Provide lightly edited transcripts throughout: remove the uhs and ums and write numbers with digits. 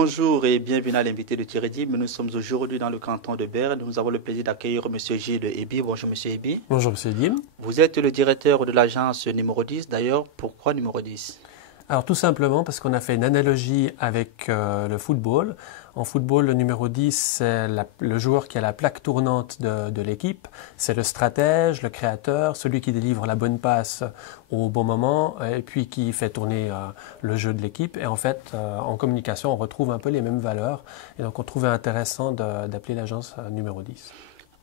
Bonjour et bienvenue à l'invité de Thierry Dib. Nous sommes aujourd'hui dans le canton de Berne. Nous avons le plaisir d'accueillir M. Gilles Ebi. Bonjour M. Ebi. Bonjour M. Dim. Vous êtes le directeur de l'agence numéro 10. D'ailleurs, pourquoi numéro 10? Alors tout simplement parce qu'on a fait une analogie avec le football. En football, le numéro 10, c'est le joueur qui a la plaque tournante de l'équipe. C'est le stratège, le créateur, celui qui délivre la bonne passe au bon moment et puis qui fait tourner le jeu de l'équipe. Et en fait, en communication, on retrouve un peu les mêmes valeurs. Et donc on trouvait intéressant d'appeler l'agence numéro 10.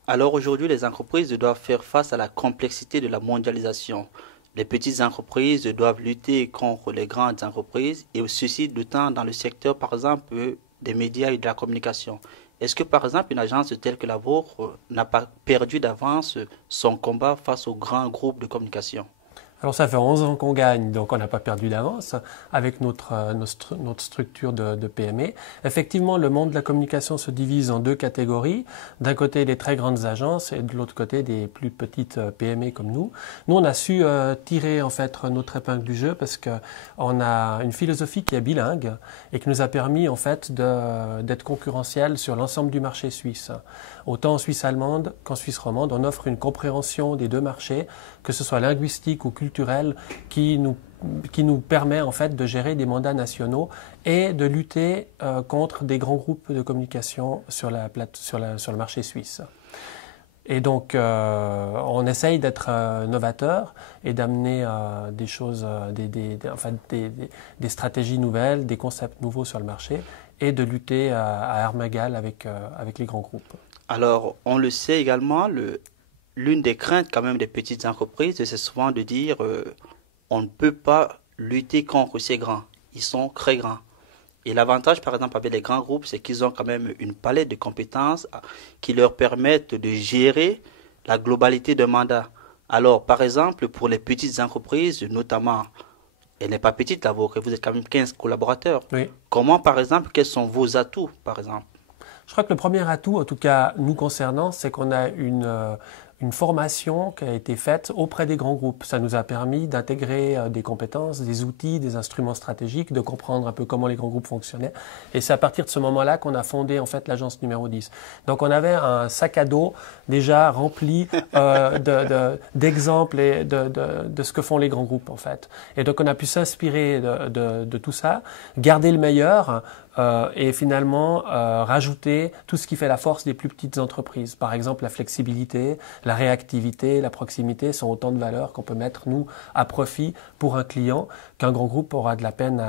Alors aujourd'hui, les entreprises doivent faire face à la complexité de la mondialisation. Les petites entreprises doivent lutter contre les grandes entreprises et ceci d'autant dans le secteur, par exemple, des médias et de la communication. Est-ce que, par exemple, une agence telle que la vôtre n'a pas perdu d'avance son combat face aux grands groupes de communication? Alors ça fait 11 ans qu'on gagne, donc on n'a pas perdu d'avance avec notre structure de PME. Effectivement, le monde de la communication se divise en deux catégories. D'un côté, les très grandes agences et de l'autre côté, des plus petites PME comme nous. Nous, on a su tirer en fait notre épingle du jeu parce qu'on a une philosophie qui est bilingue et qui nous a permis en fait d'être concurrentiel sur l'ensemble du marché suisse. Autant en Suisse allemande qu'en Suisse romande, on offre une compréhension des deux marchés, que ce soit linguistique ou culturel, qui nous permet en fait de gérer des mandats nationaux et de lutter contre des grands groupes de communication sur le marché suisse. Et donc, on essaye d'être novateur et d'amener des choses, des stratégies nouvelles, des concepts nouveaux sur le marché et de lutter à armes égales avec les grands groupes. Alors, on le sait également, l'une des craintes quand même des petites entreprises, c'est souvent de dire on ne peut pas lutter contre ces grands. Ils sont très grands. Et l'avantage, par exemple, avec les grands groupes, c'est qu'ils ont quand même une palette de compétences qui leur permettent de gérer la globalité d'un mandat. Alors, par exemple, pour les petites entreprises, notamment, elle n'est pas petite la vôtre, vous êtes quand même 15 collaborateurs. Oui. Comment, par exemple, quels sont vos atouts, par exemple? Je crois que le premier atout, en tout cas nous concernant, c'est qu'on a une formation qui a été faite auprès des grands groupes. Ça nous a permis d'intégrer des compétences, des outils, des instruments stratégiques, de comprendre un peu comment les grands groupes fonctionnaient. Et c'est à partir de ce moment-là qu'on a fondé en fait l'agence numéro 10. Donc on avait un sac à dos déjà rempli d'exemples et de ce que font les grands groupes en fait. Et donc on a pu s'inspirer de tout ça, garder le meilleur, et finalement rajouter tout ce qui fait la force des plus petites entreprises. Par exemple, la flexibilité, la réactivité, la proximité sont autant de valeurs qu'on peut mettre, nous, à profit pour un client qu'un grand groupe aura de la peine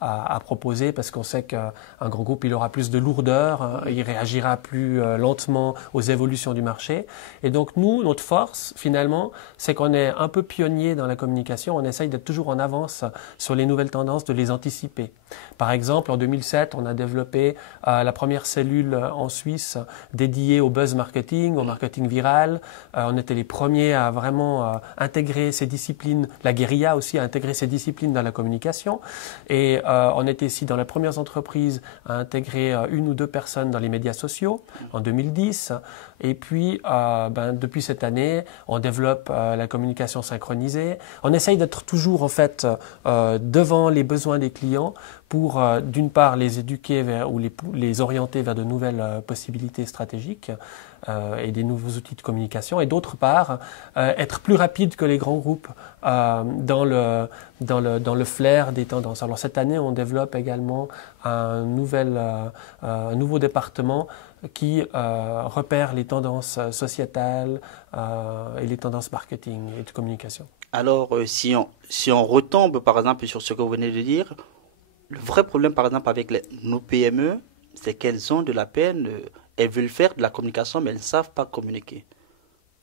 à proposer parce qu'on sait qu'un grand groupe, il aura plus de lourdeur, il réagira plus lentement aux évolutions du marché. Et donc, nous, notre force, finalement, c'est qu'on est un peu pionnier dans la communication. On essaye d'être toujours en avance sur les nouvelles tendances, de les anticiper. Par exemple, en 2007, on a développé la première cellule en Suisse dédiée au buzz marketing, au marketing viral. On était les premiers à vraiment intégrer ces disciplines. La guérilla aussi a intégré ces disciplines dans la communication. Et on était ici dans les premières entreprises à intégrer une ou deux personnes dans les médias sociaux en 2010. Et puis, depuis cette année, on développe la communication synchronisée. On essaye d'être toujours en fait devant les besoins des clients pour d'une part les éduquer ou les orienter vers de nouvelles possibilités stratégiques et des nouveaux outils de communication, et d'autre part être plus rapide que les grands groupes dans le flair des tendances. Alors cette année, on développe également un nouveau département qui repère les tendances sociétales et les tendances marketing et de communication. Alors, si on retombe par exemple sur ce que vous venez de dire, le vrai problème par exemple avec nos PME, c'est qu'elles ont de la peine, elles veulent faire de la communication mais elles ne savent pas communiquer.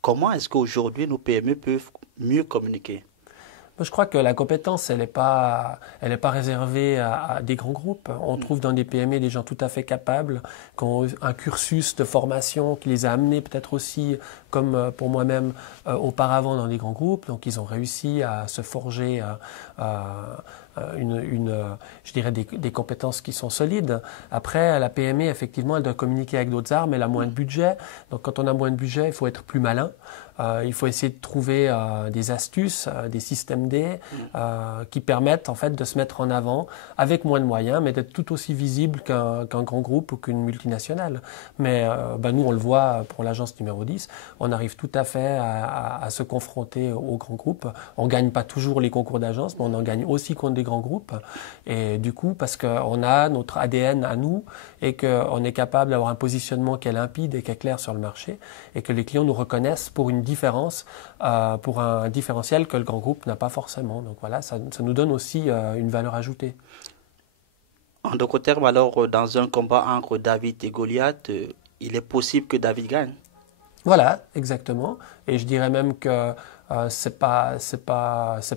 Comment est-ce qu'aujourd'hui nos PME peuvent mieux communiquer? Je crois que la compétence, elle n'est pas réservée à des grands groupes. On trouve dans des PME des gens tout à fait capables, qui ont un cursus de formation qui les a amenés peut-être aussi, comme pour moi-même, auparavant dans des grands groupes. Donc ils ont réussi à se forger je dirais des compétences qui sont solides. Après, la PME, effectivement, elle doit communiquer avec d'autres armes, elle a moins de budget. Donc quand on a moins de budget, il faut être plus malin. Il faut essayer de trouver des astuces, des systèmes D qui permettent en fait de se mettre en avant avec moins de moyens, mais d'être tout aussi visible qu'un grand groupe ou qu'une multinationale. Mais nous, on le voit pour l'agence numéro 10, on arrive tout à fait à se confronter aux grands groupes. On ne gagne pas toujours les concours d'agence, mais on en gagne aussi contre des grands groupes. Et du coup, parce qu'on a notre ADN à nous et qu'on est capable d'avoir un positionnement qui est limpide et qui est clair sur le marché et que les clients nous reconnaissent pour une différence, pour un différentiel que le grand groupe n'a pas forcément. Donc voilà, ça nous donne aussi une valeur ajoutée. En d'autres termes, alors, dans un combat entre David et Goliath, il est possible que David gagne. Voilà, exactement. Et je dirais même que c'est pas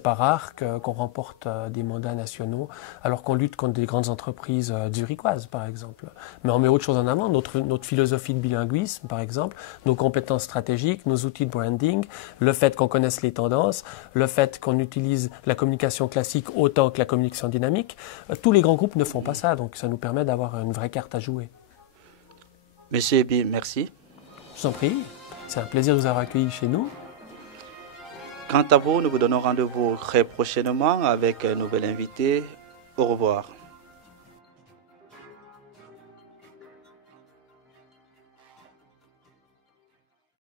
rare qu'on remporte des mandats nationaux alors qu'on lutte contre des grandes entreprises zurichoises, par exemple. Mais on met autre chose en avant, notre philosophie de bilinguisme, par exemple, nos compétences stratégiques, nos outils de branding, le fait qu'on connaisse les tendances, le fait qu'on utilise la communication classique autant que la communication dynamique. Tous les grands groupes ne font pas ça, donc ça nous permet d'avoir une vraie carte à jouer. Monsieur Ebi, merci. Je vous en prie, c'est un plaisir de vous avoir accueilli chez nous. Quant à vous, nous vous donnons rendez-vous très prochainement avec un nouvel invité. Au revoir.